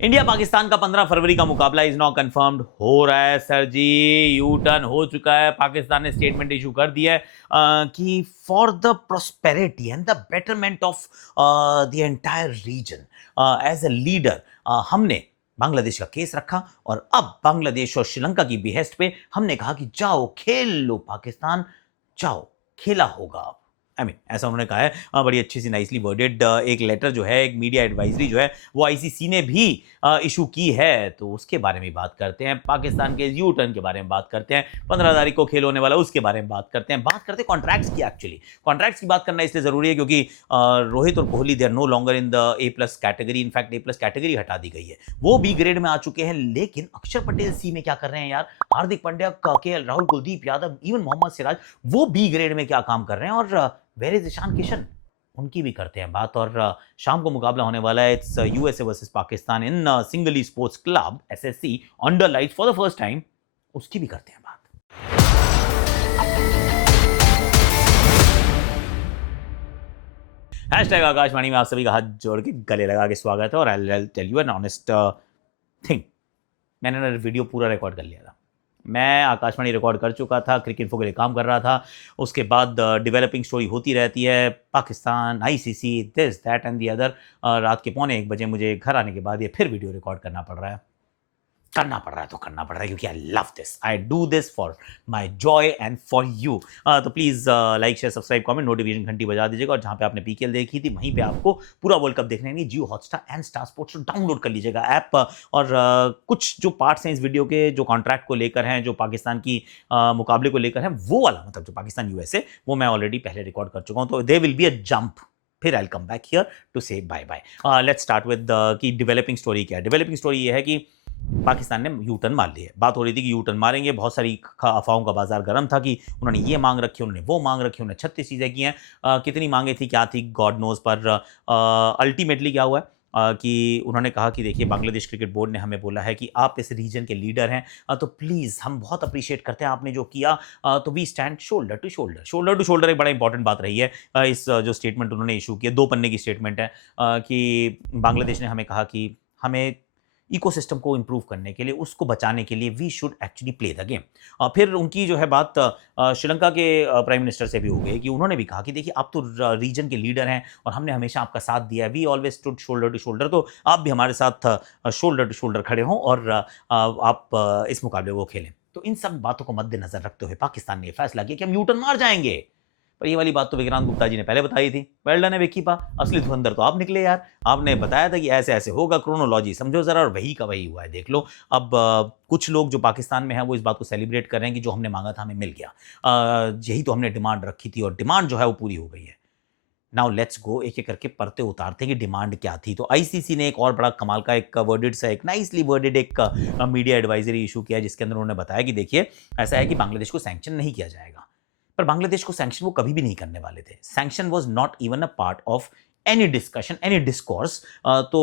India Pakistan का 15 फरवरी का मुकाबला इज नाउ कंफर्म्ड हो रहा है सर जी। यू टर्न हो चुका है। पाकिस्तान ने स्टेटमेंट इशू कर दिया है कि for the prosperity and the betterment of the entire region as a leader हमने बांग्लादेश का केस रखा और अब बांग्लादेश और श्रीलंका की बिहेस्ट पे हमने कहा कि जाओ खेल लो पाकिस्तान, जाओ खेला होगा अब। ऐसा उन्होंने कहा है। बड़ी अच्छी सी नाइसली वर्डेड एक लेटर जो है, एक मीडिया एडवाइजरी जो है वो आईसीसी ने भी इशू की है, तो उसके बारे में बात करते हैं। पाकिस्तान के यू टर्न के बारे में बात करते हैं। 15 तारीख को खेल होने वाला उसके बारे में बात करते हैं। बात करते हैं कॉन्ट्रैक्ट्स की। एक्चुअली कॉन्ट्रैक्ट्स की बात करना इसलिए जरूरी है क्योंकि रोहित और Kohli they are no longer in the A plus category. In fact A plus category हटा दी गई है, वो बी ग्रेड में आ चुके हैं। लेकिन अक्षर पटेल सी में क्या कर रहे हैं यार? हार्दिक पांड्या, केएल राहुल, कुलदीप यादव, इवन मोहम्मद सिराज, वो बी ग्रेड में क्या काम कर रहे हैं? और वेयर इज ईशान किशन, उनकी भी करते हैं बात। और शाम को मुकाबला होने वाला है, it's USA versus Pakistan in singly sports club SSC under lights for the first time, उसकी भी करते हैं बात। हैशटैग आकाशवाणी में आप सभी का हाथ जोड़ के गले लगा के स्वागत है। और I tell you an honest thing, मैंने ना वीडियो पूरा रिकॉर्ड कर लिया था। मैं आकाशवाणी रिकॉर्ड कर चुका था, क्रिकेट इन्फो के लिए काम कर रहा था। उसके बाद डेवलपिंग स्टोरी होती रहती है, Pakistan, ICC, this that and the other. रात के 1:15 बजे घर आने के बाद ये फिर वीडियो रिकॉर्ड करना पड़ रहा है। करना पड़ रहा है तो करना पड़ रहा है क्योंकि I love this, I do this for my joy and for you. तो please like share subscribe comment, notification घंटी बजा दीजिएगा। और जहाँ पे आपने पीकेएल देखी थी वहीं पे आपको पूरा वर्ल्ड कप देखने के लिए Jio Hotstar and Star Sports download कर लीजिएगा ऐप। और कुछ जो पार्ट्स हैं इस वीडियो के, जो कॉन्ट्रैक्ट को लेकर हैं, जो पाकिस्तान की मुकाबले को लेकर हैं, वो वाला मतलब जो पाकिस्तान यूएसए, वो मैं ऑलरेडी पहले रिकॉर्ड कर चुका हूँ। तो they will be a jump, फिर I come back here to say bye bye. Let's start with key developing story क्या है। डेवलपिंग स्टोरी ये है कि पाकिस्तान ने यू टर्न मार लिया। बात हो रही थी कि यू टर्न मारेंगे, बहुत सारी अफवाहों का बाजार गर्म था कि उन्होंने ये मांग रखी, उन्होंने वो मांग रखी, उन्होंने 36 चीज़ें की हैं। कितनी मांगे थी, क्या थी, गॉड नोज। पर अल्टीमेटली क्या हुआ है कि उन्होंने कहा कि देखिए, बांग्लादेश क्रिकेट बोर्ड ने हमें बोला है कि आप इस रीजन के लीडर हैं, तो प्लीज़ हम बहुत अप्रिशिएट करते हैं आपने जो किया। तो we stand shoulder to shoulder. Shoulder to shoulder एक बड़ा इंपॉर्टेंट बात रही है। इस जो स्टेटमेंट उन्होंने इशू किया, 2 पन्ने की स्टेटमेंट है कि बांग्लादेश ने हमें कहा कि हमें इकोसिस्टम को इंप्रूव करने के लिए, उसको बचाने के लिए we should actually play the game. फिर उनकी जो है बात श्रीलंका के प्राइम मिनिस्टर से भी हो गई कि उन्होंने भी कहा कि देखिए, आप तो रीजन के लीडर हैं और हमने हमेशा आपका साथ दिया है, we always stood shoulder to shoulder, तो आप भी हमारे साथ शोल्डर टू शोल्डर खड़े हों और आप इस मुकाबले को खेलें। तो इन सब बातों को मद्देनजर रखते हुए पाकिस्तान ने फैसला किया कि हम यूटर्न मार जाएंगे। पर ये वाली बात तो विक्रांत गुप्ता जी ने पहले बताई थी। वेल डन है विक्की पा, असली धुरंधर तो आप निकले यार। आपने बताया था कि ऐसे ऐसे होगा, क्रोनोलॉजी समझो जरा, और वही का वही हुआ है। देख लो अब कुछ लोग जो पाकिस्तान में हैं वो इस बात को सेलिब्रेट कर रहे हैं कि जो हमने मांगा था हमें मिल गया। यही तो हमने डिमांड रखी थी और डिमांड जो है वो पूरी हो गई है। नाउ लेट्स गो, एक एक करके परते उतारते हैं कि डिमांड क्या थी। तो आईसीसी ने एक और बड़ा कमाल का एक वर्डेड सा, एक नाइसली वर्डेड एक मीडिया एडवाइजरी इशू किया, जिसके अंदर उन्होंने बताया कि देखिए, ऐसा है कि बांग्लादेश को सैंक्शन नहीं किया जाएगा। पर बांग्लादेश को सैंक्शन वो कभी भी नहीं करने वाले थे। Sanction was not even a part of any discussion, any discourse. तो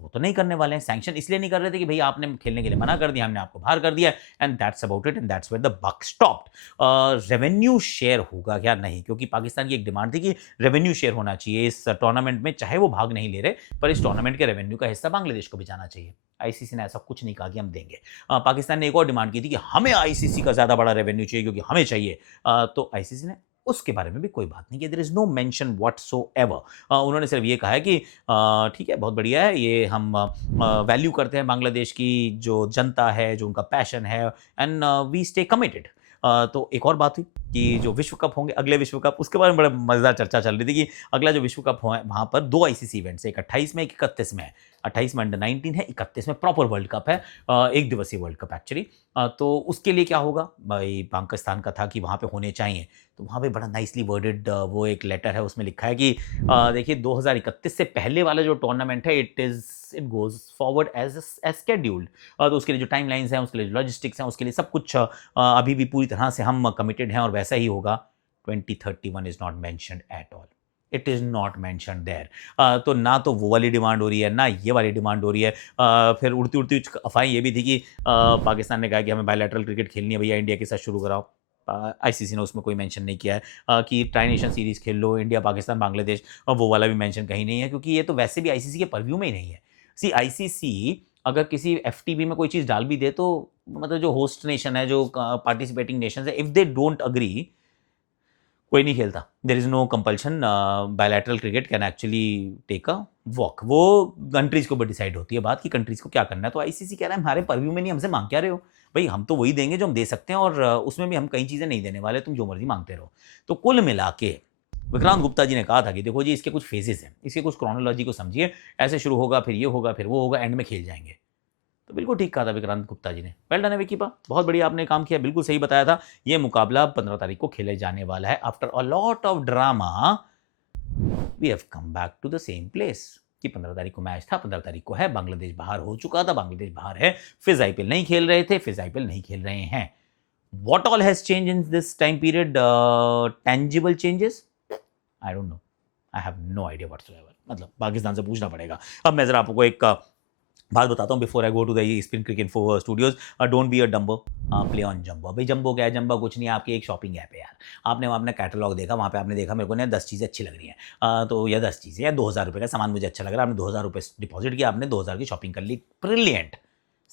वो तो नहीं करने वाले हैं। सैंक्शन इसलिए नहीं कर रहे थे कि भाई आपने खेलने के लिए मना कर दिया, हमने आपको बाहर कर दिया, and that's about it, and that's where the buck stopped. Revenue share होगा क्या? नहीं, क्योंकि पाकिस्तान की एक डिमांड थी कि रेवेन्यू शेयर होना चाहिए इस टूर्नामेंट में, चाहे वो भाग नहीं ले रहे, पर इस टूर्नामेंट के रेवेन्यू का हिस्सा बांग्लादेश को भी जाना चाहिए। आईसीसी ने ऐसा कुछ नहीं कहा कि हम देंगे। पाकिस्तान ने एक और डिमांड की थी कि हमें आईसीसी का ज्यादा बड़ा रेवेन्यू चाहिए क्योंकि हमें चाहिए। तो आईसीसी ने उसके बारे में भी कोई बात नहीं की। There is no mention whatsoever. उन्होंने सिर्फ ये कहा है कि ठीक है, बहुत बढ़िया है, ये हम वैल्यू करते हैं बांग्लादेश की जो जनता है, जो उनका पैशन है, एंड वी स्टे कमिटेड। तो एक और बात हुई कि जो विश्व कप होंगे, अगले विश्व कप, उसके बारे में बड़ा मजेदार चर्चा चल रही थी कि अगला जो विश्व कप है वहाँ पर 2 आईसीसी इवेंट्स है, एक 28 में, एक 31 में है। 28 में अंडर-19 है, 31 में प्रॉपर वर्ल्ड कप है, एक दिवसीय वर्ल्ड कप एक्चुअली। तो उसके लिए क्या होगा भाई, पाकिस्तान का था कि वहाँ पे होने चाहिए। तो वहाँ पे बड़ा नाइसली वर्डेड वो एक लेटर है, उसमें लिखा है कि देखिए, 2031 से पहले वाला जो टूर्नामेंट है, it goes forward as scheduled. तो उसके लिए जो टाइम लाइन्स हैं, उसके लिए जो लॉजिस्टिक्स हैं, उसके लिए सब कुछ अभी भी पूरी तरह से हम कमिटेड हैं और वैसा ही होगा। 2031 is not mentioned at all, it is not mentioned there. तो ना तो वो वाली डिमांड हो रही है, ना ये वाली डिमांड हो रही है। फिर उड़ती उड़ती अफवाहें ये भी थी कि पाकिस्तान ने कहा कि हमें बायलैटरल क्रिकेट खेलनी है भैया, इंडिया के साथ शुरू कराओ। आईसीसी ने उसमें कोई मेंशन नहीं किया है कि ट्राई नेशन सीरीज़ खेल लो, इंडिया, पाकिस्तान, बांग्लादेश, और वो वाला भी मेंशन कहीं नहीं है, क्योंकि ये तो वैसे भी आईसीसी के परव्यू में ही नहीं है। सी आईसीसी अगर किसी एफटीबी में कोई चीज़ डाल भी दे तो मतलब जो होस्ट नेशन है, जो पार्टिसिपेटिंग नेशन है, इफ़ दे डोंट अग्री, कोई नहीं खेलता। There is no compulsion, bilateral cricket can actually take a walk. वो कंट्रीज़ के ऊपर डिसाइड होती है बात कि कंट्रीज़ को क्या करना है। तो आईसीसी कह रहा है हमारे पर्व्यू में नहीं, हमसे माँग क्या रहे हो? भई हम तो वही देंगे जो हम दे सकते हैं और उसमें भी हम कई चीज़ें नहीं देने वाले, तुम जो मर्ज़ी माँगते रहो। तो कुल मिला के विक्रांत गुप्ता जी ने कहा था कि देखो जी इसके कुछ फेजेज़ हैं, इसके कुछ क्रोनोलॉजी को समझिए, ऐसे शुरू होगा, फिर ये होगा, फिर वो होगा, एंड में खेल जाएँगे। तो बिल्कुल ठीक कहा था विक्रांत गुप्ता जी ने। वेल डन है विकी पा, बहुत बढ़िया आपने काम किया, बिल्कुल सही बताया था। ये मुकाबला 15 तारीख को खेले जाने वाला है। After a lot of drama we have come back to the same place कि 15 तारीख को मैच था, 15 तारीख को है, बांग्लादेश बाहर हो चुका था, बांग्लादेश बाहर है, फिज आईपीएल नहीं खेल रहे थे, फिज आईपीएल नहीं खेल रहे हैं। What all has changed in this time period? Tangible changes? I don't know. I have no idea whatsoever. मतलब पाकिस्तान से पूछना पड़ेगा। अब मैं जरा आपको एक बात बताता हूँ before I go to the ESPN cricket info studios. Don't be a dumbo, play on Jumbo. भाई जंबो क्या है? जंबो कुछ नहीं है, आपकी एक शॉपिंग ऐप है यार। आपने वहाँ अपना कैटलॉग देखा, वहाँ पे आपने देखा मेरे को ना 10 चीज़ें अच्छी लग रही हैं, तो या 10 चीज़ें या 2000 रुपये का सामान मुझे अच्छा लग रहा है, आपने 2000 रुपये डिपॉजिट किया, आपने 2000 की शॉपिंग कर ली, ब्रिलियंट,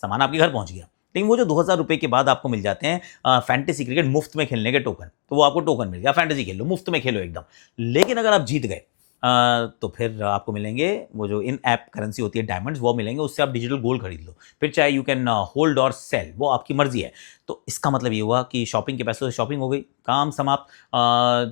सामान आपके घर पहुँच गया। लेकिन वो जो 2000 रुपये के बाद आपको मिल जाते हैं फैंटेसी क्रिकेट मुफ्त में खेलने के टोकन, तो वो आपको टोकन मिल गया, फैंटेसी खेल लो, मुफ्त में खेलो एकदम। लेकिन अगर आप जीत गए तो फिर आपको मिलेंगे वो जो इन ऐप करेंसी होती है डायमंड्स, वो मिलेंगे, उससे आप डिजिटल गोल्ड खरीद लो, फिर चाहे यू कैन होल्ड और सेल, वो आपकी मर्जी है। तो इसका मतलब ये हुआ कि शॉपिंग के पैसों से शॉपिंग हो गई, काम समाप्त,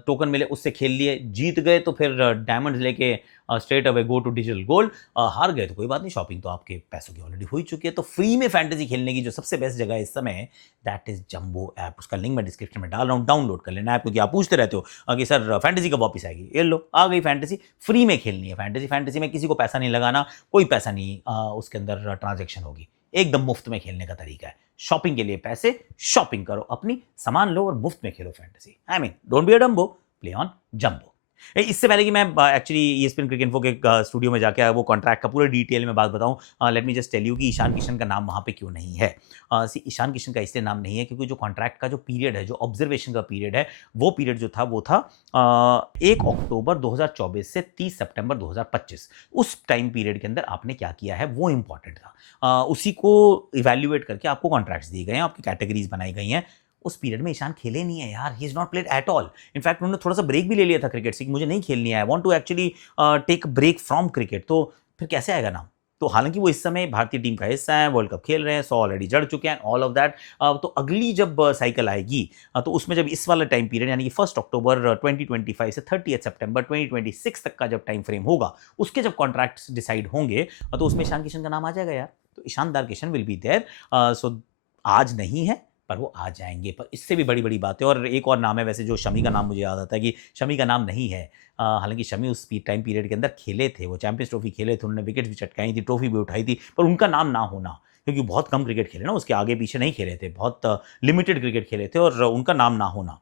टोकन मिले उससे खेल लिए, जीत गए तो फिर डायमंड्स लेके straight away go to digital gold, हार गए तो कोई बात नहीं, शॉपिंग तो आपके पैसों की ऑलरेडी हो ही चुकी है। तो फ्री में फैंटेसी खेलने की जो सबसे बेस्ट जगह है इस समय, दैट इज जंबो ऐप। उसका लिंक मैं डिस्क्रिप्शन में डाल रहा हूँ, डाउनलोड कर लेना ऐप, क्योंकि आप पूछते रहते हो कि सर फैंटेसी कब वापस आएगी। ये लो आ गई फैंटेसी, फ्री में खेलनी है फैंटेसी। फैंटेसी में किसी को पैसा नहीं लगाना, कोई पैसा नहीं उसके अंदर ट्रांजेक्शन होगी, एकदम मुफ्त में खेलने का तरीका है। शॉपिंग के लिए पैसे, शॉपिंग करो अपनी, सामान लो और मुफ्त में खेलो fantasy. I mean don't be a dumbo, play on jumbo. इससे पहले कि मैं एक्चुअली ईएसपीएन क्रिकेट इन्फो के स्टूडियो में जाके वो कॉन्ट्रैक्ट का पूरा डिटेल में बात बताऊं, let me just tell you कि ईशान किशन का नाम वहाँ पे क्यों नहीं है। सी ईशान किशन का इसलिए नाम नहीं है क्योंकि जो कॉन्ट्रैक्ट का जो पीरियड है, जो ऑब्जर्वेशन का पीरियड है, वो पीरियड जो था वो था 1 अक्टूबर 2024 से 30 सितंबर 2025। उस टाइम पीरियड के अंदर आपने क्या किया है वो इंपॉर्टेंट था, उसी को इवेल्युएट करके आपको कॉन्ट्रैक्ट्स दिए गए हैं, आपकी कैटेगरीज बनाई गई हैं। उस पीरियड में ईशान खेले नहीं है यार, he is not played at all. In fact उन्होंने थोड़ा सा ब्रेक भी ले लिया था क्रिकेट से कि मुझे नहीं खेलनी है, I want to actually take break from cricket. तो फिर कैसे आएगा नाम? तो हालांकि वो इस समय भारतीय टीम का हिस्सा है, वर्ल्ड कप खेल रहे हैं, 100 ऑलरेडी जड़ चुके हैं, ऑल ऑफ दैट। तो अगली जब साइकिल आएगी, तो उसमें जब इस वाला टाइम पीरियड यानी कि 1 अक्टूबर 2025 से 30 सितंबर 2026 तक का जब टाइम फ्रेम होगा, उसके जब कॉन्ट्रैक्ट्स डिसाइड होंगे, तो उसमें ईशान किशन का नाम आ जाएगा यार। तो ईशानदार किशन विल बी देयर। सो आज नहीं है पर वो आ जाएंगे। पर इससे भी बड़ी बड़ी बातें, और एक और नाम है वैसे, जो शमी का नाम मुझे याद आता है कि शमी का नाम नहीं है। हालांकि शमी उस टाइम पीरियड के अंदर खेले थे, वो चैंपियंस ट्रॉफी खेले थे, उन्होंने विकेट भी चटकाई थी, ट्रॉफी भी उठाई थी, पर उनका नाम ना होना, क्योंकि बहुत कम क्रिकेट खेले ना, उसके आगे पीछे नहीं खेले थे, बहुत लिमिटेड क्रिकेट खेले थे, और उनका नाम ना होना,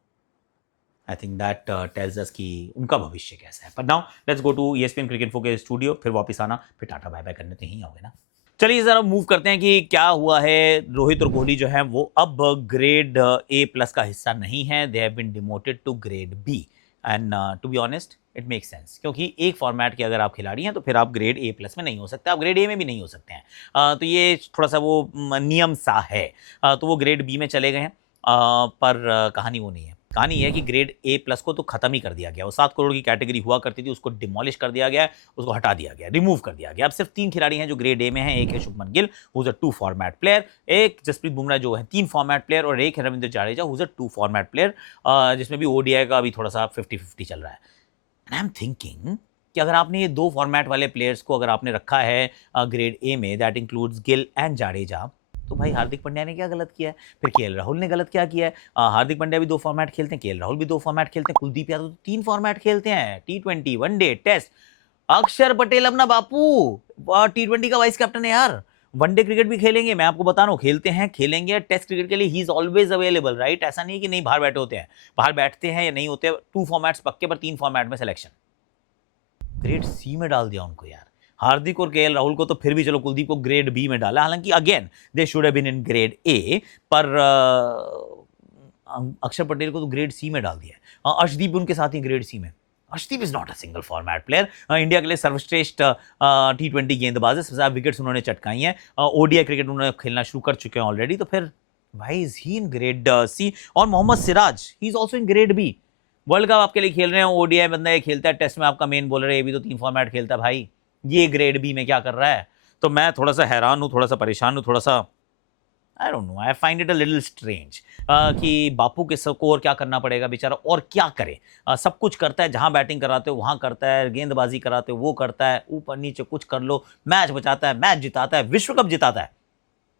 I think that tells us कि उनका भविष्य कैसा है। पर now let's go to ESPN cricket info के स्टूडियो, फिर वापस आना, फिर टाटा बाय बाय करने तो यहीं आओगे ना। चलिए जरा मूव करते हैं कि क्या हुआ है। रोहित और कोहली जो है वो अब ग्रेड ए प्लस का हिस्सा नहीं है, they have been demoted to grade B. And to be honest it make sense, क्योंकि एक फॉर्मेट के अगर आप खिलाड़ी हैं तो फिर आप ग्रेड ए प्लस में नहीं हो सकते, आप ग्रेड ए में भी नहीं हो सकते हैं। तो ये थोड़ा सा वो नियम सा है। तो वो ग्रेड बी में चले गए हैं, पर कहानी वो नहीं है। कहानी है कि ग्रेड ए प्लस को तो खत्म ही कर दिया गया, वो 7 करोड़ की कैटेगरी हुआ करती थी, उसको डिमोलिश कर दिया गया, उसको हटा दिया गया, रिमूव कर दिया गया। अब सिर्फ 3 खिलाड़ी हैं जो ग्रेड ए में हैं, एक है Shubman Gill who is a 2 format player, एक जसप्रीत बुमराह जो है 3 फॉर्मेट प्लेयर, और एक है Ravindra Jadeja who is a 2 format player, जिसमें भी ओडीआई का अभी थोड़ा सा 50-50 चल रहा है। एंड आई एम थिंकिंग कि अगर आपने ये 2 फॉर्मेट वाले प्लेयर्स को अगर आपने रखा है ग्रेड ए में, that includes Gill and Jadeja, तो भाई हार्दिक पांड्या ने क्या गलत किया है? फिर केएल राहुल ने गलत क्या किया है? हार्दिक पांड्या भी 2 फॉर्मेट खेलते हैं, केएल राहुल भी 2 फॉर्मेट खेलते हैं, कुलदीप यादव तो 3 फॉर्मेट खेलते हैं, टी20, वनडे, टेस्ट। अक्षर पटेल अपना बापू टी20 का वाइस कैप्टन है यार, वनडे क्रिकेट भी खेलेंगे, मैं आपको बता रहा हूँ, खेलते हैं, खेलेंगे। टेस्ट क्रिकेट के लिए he is always available, right? ऐसा नहीं कि नहीं बाहर बैठे होते हैं, बाहर बैठते हैं या नहीं होते। 2 फॉर्मेट्स पक्के, पर 3 फॉर्मेट में सिलेक्शन। ग्रेड सी में डाल दिया उनको यार। हार्दिक और केएल राहुल को तो फिर भी चलो, कुलदीप को ग्रेड बी में डाला, हालांकि again they should have been in grade A, पर अक्षर पटेल को तो ग्रेड सी में डाल दिया है। अर्शदीप उनके साथ ही ग्रेड सी में। Arshdeep is not a single format player. India के लिए सर्वश्रेष्ठ T20 गेंदबाज है, सबसे ज्यादा विकेट्स उन्होंने चटकाई हैं, ओडीआई क्रिकेट उन्होंने खेलना शुरू कर चुके हैं ऑलरेडी, तो फिर भाई is he in grade C. और Mohammed Siraj he is also in grade B. World cup आपके लिए खेल रहे हैं, ओडीआई बंदा ये खेलता है, टेस्ट में आपका मेन बॉलर है, ये भी तो 3 फॉर्मेट खेलता है भाई, ये ग्रेड बी में क्या कर रहा है? तो मैं थोड़ा सा हैरान हूँ, थोड़ा सा परेशान हूँ, थोड़ा सा I don't know, I find it a little strange कि बापू के को और क्या करना पड़ेगा बेचारा, और क्या करे? सब कुछ करता है, जहां बैटिंग कराते हो वहां करता है, गेंदबाजी कराते हो वो करता है, ऊपर नीचे कुछ कर लो, मैच बचाता है, मैच जिताता है, विश्व कप जिताता है,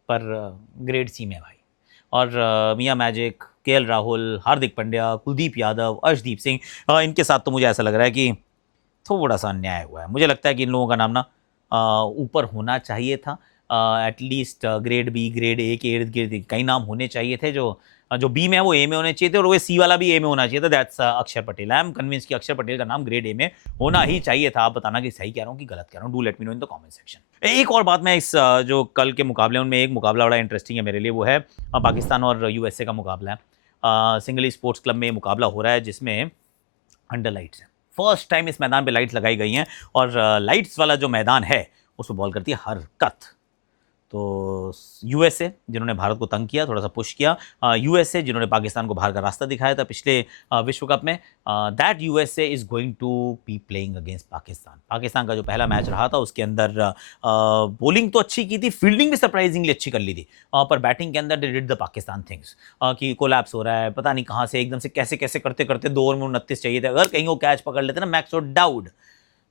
पर ग्रेड सी में भाई। और मियां मैजिक, केएल राहुल, हार्दिक पांड्या, कुलदीप यादव, अर्शदीप सिंह, इनके साथ तो मुझे ऐसा लग रहा है कि थोड़ा सा अन्याय हुआ है। मुझे लगता है कि इन लोगों का नाम ना ऊपर होना चाहिए था, at least grade B, grade A के इर्द गिर्द कई नाम होने चाहिए थे। जो बी में है वो ए में होने चाहिए थे, और वो सी वाला भी ए में होना चाहिए था। दैट्स अक्षर पटेल। आई एम कन्विंस कि अक्षर पटेल का नाम ग्रेड ए में होना ही चाहिए था। आप बताना कि सही कह रहा हूँ कि गलत कह रहा हूँ, do let me know in the comment section. एक और बात, मैं इस जो कल के मुकाबले उनमें एक मुकाबला बड़ा इंटरेस्टिंग है मेरे लिए, वो है पाकिस्तान और यूएसए का मुकाबला है। सिंगली स्पोर्ट्स क्लब में ये मुकाबला हो रहा है, जिसमें अंडर लाइट्स है। फर्स्ट टाइम इस मैदान पे लाइट्स लगाई गई हैं, और लाइट्स वाला जो मैदान है उसमें बॉल करती है हरकत। तो यूएसए जिन्होंने भारत को तंग किया, थोड़ा सा पुश किया, यूएसए जिन्होंने पाकिस्तान को बाहर का रास्ता दिखाया था पिछले विश्व कप में, that USA is going to be playing against Pakistan. Pakistan का जो पहला मैच रहा था उसके अंदर बॉलिंग तो अच्छी की थी, फील्डिंग भी सरप्राइजिंगली अच्छी कर ली थी, पर बैटिंग के अंदर they did the Pakistan things, कि कोलैप्स हो रहा है, पता नहीं कहाँ से एकदम से कैसे कैसे करते करते 2 ओवर में 29 चाहिए थे, अगर कहीं वो कैच पकड़ लेते ना मैक्स और डाउड,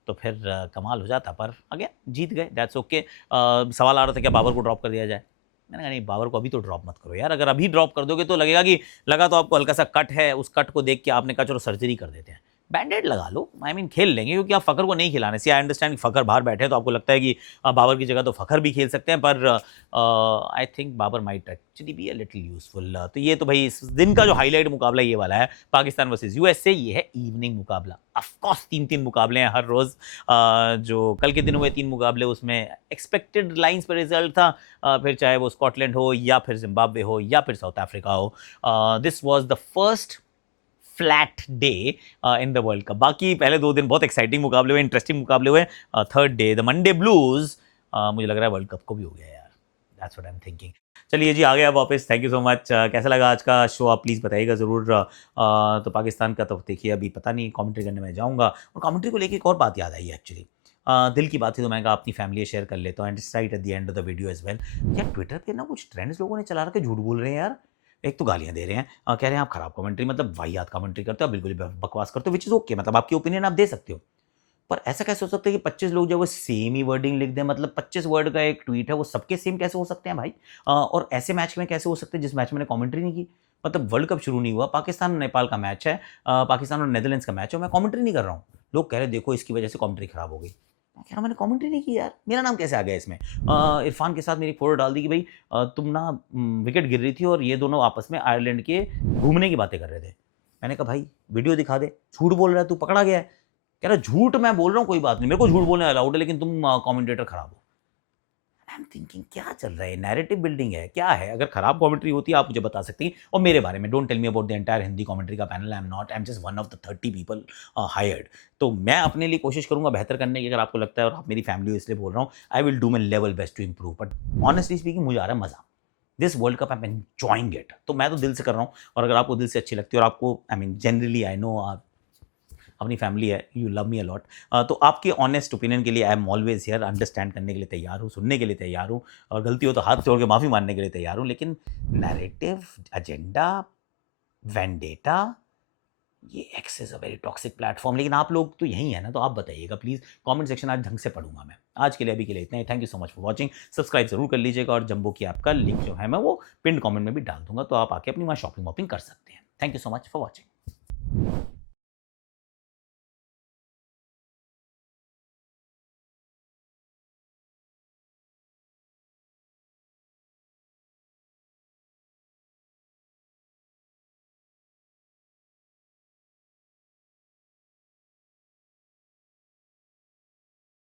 तो फिर कमाल हो जाता, पर अगेन जीत गए, दैट्स ओके। सवाल आ रहा था क्या बाबर को ड्रॉप कर दिया जाए? मैंने कहा नहीं, बाबर को अभी तो ड्रॉप मत करो यार, अगर अभी ड्रॉप कर दोगे तो लगेगा कि लगा तो आपको हल्का सा कट है, उस कट को देख के आपने कहा चलो सर्जरी कर देते हैं, बैंडेड लगा लो, आई मीन खेल लेंगे, क्योंकि आप फखर को नहीं खिलाने से। आई अंडरस्टैंड फखर बाहर बैठे हैं तो आपको लगता है कि बाबर की जगह तो फखर भी खेल सकते हैं, पर I think Babar might actually be a little useful. तो ये तो भाई इस दिन का जो हाईलाइट मुकाबला ये वाला है, पाकिस्तान वर्सेस यूएसए। ये है इवनिंग मुकाबला, ऑफकोर्स 3-3 मुकाबले हैं हर रोज। जो कल के दिन हुए 3 मुकाबले, उसमें एक्सपेक्टेड लाइंस पर रिजल्ट था, फिर चाहे वो स्कॉटलैंड हो या फिर जिम्बाब्वे हो या फिर साउथ अफ्रीका हो। This was the first flat day in the world cup. बाकी पहले 2 दिन बहुत एक्साइटिंग मुकाबले हुए, इंटरेस्टिंग मुकाबले हुए। Third day the Monday blues, मुझे लग रहा है वर्ल्ड कप को भी हो गया यार, that's what I am thinking. चलिए जी, आ गया वापस, थैंक यू सो मच। कैसा लगा आज का शो आप प्लीज़ बताइएगा ज़रूर। तो पाकिस्तान का तो देखिए अभी पता नहीं, कमेंट्री करने में जाऊँगा, और कमेंट्री को लेके एक और बात याद आई एक्चुअली। दिल की बात थी तो मैं कहा अपनी फैमिली शेयर कर लेता हूँ, and right at the end of the video as well. यार ट्विटर पे ना कुछ ट्रेंड्स लोगों ने चला रखे, झूठ बोल रहे हैं यार। एक तो गालियाँ दे रहे हैं, कह रहे हैं आप खराब कमेंट्री, मतलब वाहियात कमेंट्री करते हो, आप बिल्कुल ही बकवास करते हो, विच इज़ ओके, मतलब आपकी ओपिनियन आप दे सकते हो। पर ऐसा कैसे हो सकता है कि 25 लोग जो वो सेम ही वर्डिंग लिख दें, मतलब 25 वर्ड का एक ट्वीट है, वो सबके सेम कैसे हो सकते हैं भाई? और ऐसे मैच में कैसे हो सकते हैं जिस मैच में मैंने कमेंट्री नहीं की? मतलब वर्ल्ड कप शुरू नहीं हुआ, पाकिस्तान और नेपाल का मैच है, पाकिस्तान और नेदरलैंड्स का मैच है, मैं कमेंट्री नहीं कर रहा हूँ। लोग कह रहे हैं देखो इसकी वजह से कमेंट्री खराब हो गई। मैं कह रहा हूँ मैंने कमेंट्री नहीं की यार, मेरा नाम कैसे आ गया इसमें? इरफान के साथ मेरी फोटो डाल दी कि भाई तुम ना विकेट गिर रही थी और ये दोनों आपस में आयरलैंड के घूमने की बातें कर रहे थे। मैंने कहा भाई वीडियो दिखा दे, झूठ बोल रहा है तू, पकड़ा गया है। कह रहा झूठ मैं बोल रहा हूँ कोई बात नहीं, मेरे को झूठ बोलने अलाउड है, लेकिन तुम कमेंटेटर खराब हो। आई एम थिंकिंग क्या चल रहा है, नैरेटिव बिल्डिंग है क्या है? अगर खराब कमेंट्री होती है आप मुझे बता सकती हैं, और मेरे बारे में don't tell me about the entire Hindi commentary का panel, I am not, I am just one of the 30 people hired. तो मैं अपने लिए कोशिश करूंगा बेहतर करने की, अगर आपको लगता है और आप मेरी फैमिली हो इसलिए बोल रहा हूँ, I will do my level best to improve. But honestly speaking मुझे आ रहा है मजा, this world cup I am enjoying it, तो मैं तो दिल से कर रहा हूँ। और अगर आपको दिल से अच्छी लगती है, और आपको I mean generally I know आप अपनी फैमिली है, यू लव मी अलॉट, तो आपके ऑनेस्ट ओपिनियन के लिए I am always here, understand करने के लिए तैयार हूँ, सुनने के लिए तैयार हूँ, और गलती हो तो हाथ जोड़ के माफ़ी मानने के लिए तैयार हूँ। लेकिन नैरेटिव, एजेंडा, वेंडेटा, ये x is a very toxic platform. लेकिन आप लोग तो यही है ना, तो आप बताइएगा प्लीज़, कमेंट सेक्शन आज ढंग से पढ़ूंगा मैं। आज के लिए अभी के लिए इतना ही, thank you so much for watching. Subscribe जरूर कर लीजिएगा, और जंबो की ऐप का लिंक जो है मैं वो पिन कमेंट में भी डाल दूंगा, तो आप आके अपनी वहाँ शॉपिंग वॉपिंग कर सकते हैं। Thank you so much for watching.